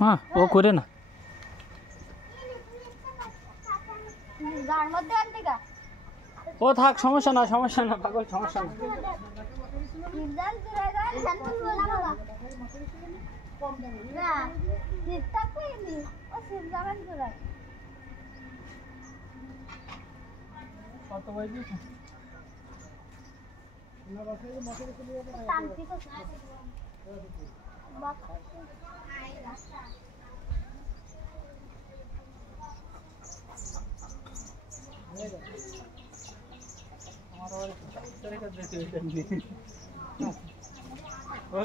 হ্যাঁ ও করে না ও থাক সমস্যা না পাগল সমস্যা না কত বাজে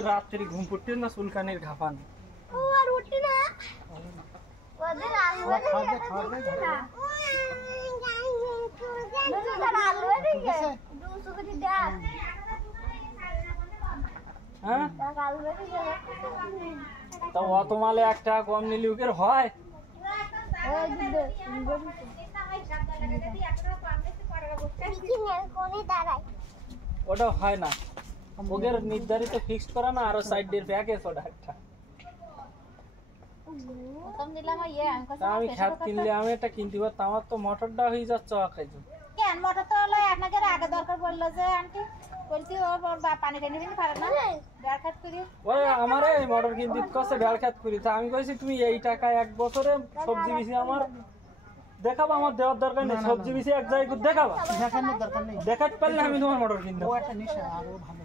রাত্রি ঘুম পড়তে না চুলকানির ঘাপান হ্যাঁ তা অত মালে একটা কম নিলি উকের হয় ওটা হয় না ওদের নির্ধারিত ফিক্সড করা না আরো সাইডের প্যাকেজ ওটা একটা আমি খ্যাত কিনলে আমি এটা কিনতে পারতাম আমার তো মোটরটা হয়ে যাচ্ছে খাইছো কেন মোটর তো হলো আপনাদের আগে দরকার পড়লো যে আন্টি বলছি ওর পানি টানি কিনতে পারে না বেড় খাত করি ওই আমারে মোটর কিনতে কষ্ট বেড় খাত করি তা আমি কইছি তুমি এই টাকা এক বছরে সবজি বেশি আমার দেখাবো আমার দেওয়ার দরকার নেই সবজি বেশি এক জায়গায় দেখাবা দেখানোর দরকার নেই দেখাতে পারলে আমি তোমার মোটর কিনবো ও একটা নেশা আর ও ভালো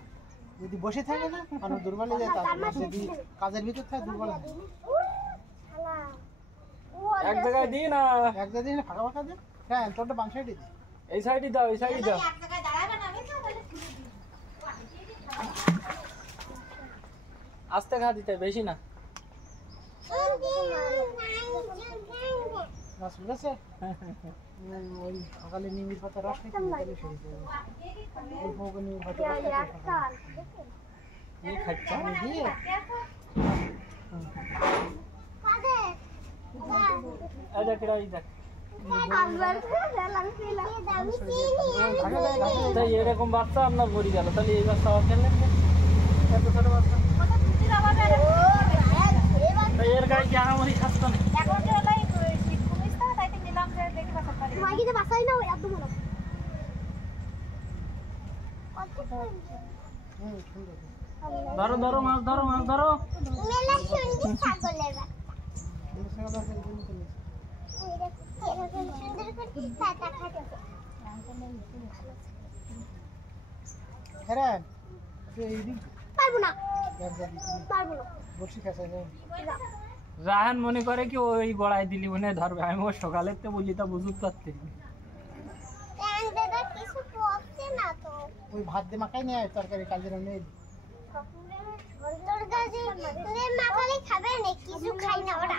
যদি বসে থাকে না মানুষ দুর্বল হয়ে যায় তারপর যদি কাজের ভিতর থাকে দুর্বল হয় এক জায়গায় দিই না এক জায়গায় ফাঁকা ফাঁকা দে হ্যাঁ তোরটা বাম সাইডে দে এই সাইডে দাও এই সাইডে দাও এক জায়গায় দাঁড়াবে না আমি তো বলে আস্তে খা দিতে বেশি না মাছ বুঝেছে ওই সকালে নিমির পাতা রস খেতে তাহলে সেই অল্প অল্প নিমির পাতা রস খেতে এই খাচ্ছা আমি দিয়ে এই দেখ এই দেখ তাই এরকম বাচ্চা আপনার মরি গেল তাহলে এই বাচ্চা আবার খেললেন এত ছোট বাচ্চা তাই এর গায়ে কি আহামরি খাচ্ছ না এখন যে হলো শীত কমিস না তাইতে নিলাম যে দেখি বাসা পারি তোমার কি বাসাই না একদম না ধরো ধরো মাছ ধরো মেলা শুনবি ছাগলের বা সুন্দর করে পাতা খাতে হ্যাঁ এই দিন পারবো না বসে খাচ্ছে রাহান মনে করে কি ওই গড়াই দিলি মনে ধরবে আমি ও সকালে তো বুঝি তা বুঝুক পারতে ওই ভাত দিয়ে মাখাই নেয় তরকারি কাজের নেই খাবে না কিছু খাই না ওরা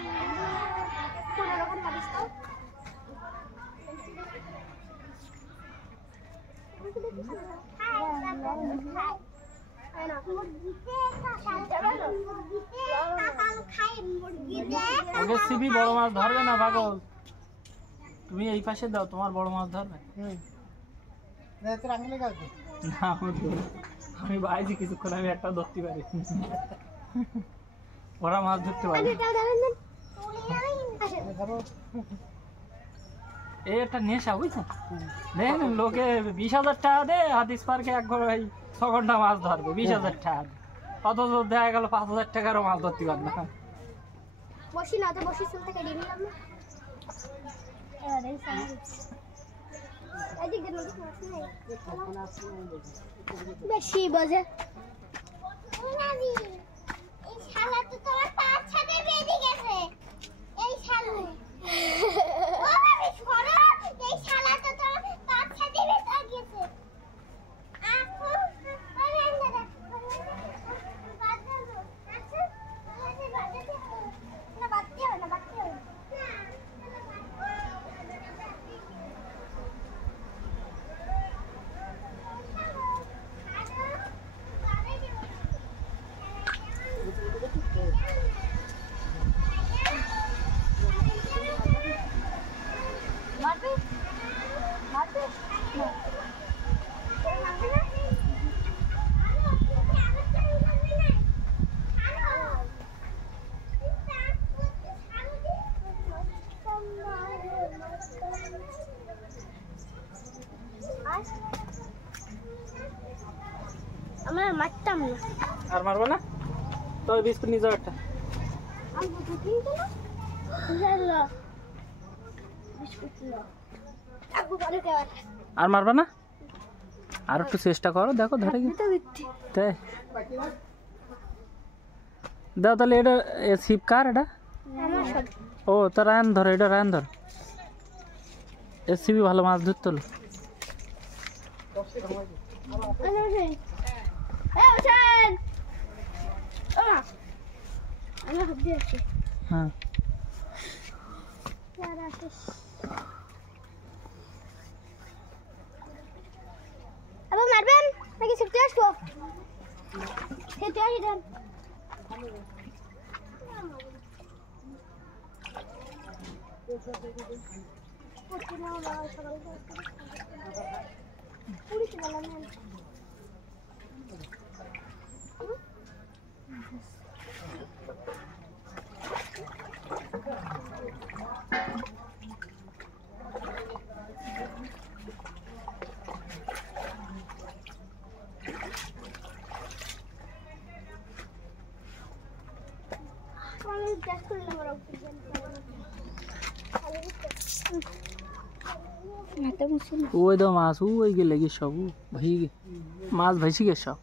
ওকে সিবি বড় মাছ ধরবে না পাগল তুমি এই পাশে দাও তোমার বড় মাছ ধরবে তোর আঙুলে কাটবে না আমি বাইজি কিছুক্ষণ আমি একটা ধরতে পারি ওরা মাছ ধরতে পারে এই একটা নেশা বুঝছেন দেখেন লোকে 20,000 টাকা দে হাদিস পার্কে এক ঘর 6 ঘন্টা মাছ ধরবে 20,000 টাকা অথচ দেখা গেল 5,000 টাকারও মাছ ধরতে পারে না বসি না তো বসি চলতে কেটে নিলাম না বেশি বোঝে এই শালা তো তোমার পাঁচ ছাদে বেঁধে গেছে এই শালা ও আমি সরো এই শালা তো তোমার পাঁচ ছাদে বেঁধে গেছে এখন আমরা মারতাম না। আর মারবো না? তবে বিস্কুট নিয়ে যাও একটা। আমি তো কি দিলাম? বুঝাইলো। বিস্কুট লো। আগু বলে কেবার। আর মারবা না? আর একটু চেষ্টা করো, দেখো ধরে কি তাই দাও তাহলে। এটা ছিপ কার এটা? আমার সব ও তো রায়ন ধর, এটা রায়ন ধর। এসিবি ভালো মাছ ধরতে হলো। হ্যাঁ আবার মারবেন নাকি ছুটতে আসবো? খেতে আসি দেন। ওই দাও মাছ, ওই গেলে কি সব ভাই মাছ ভাইছি গে সব।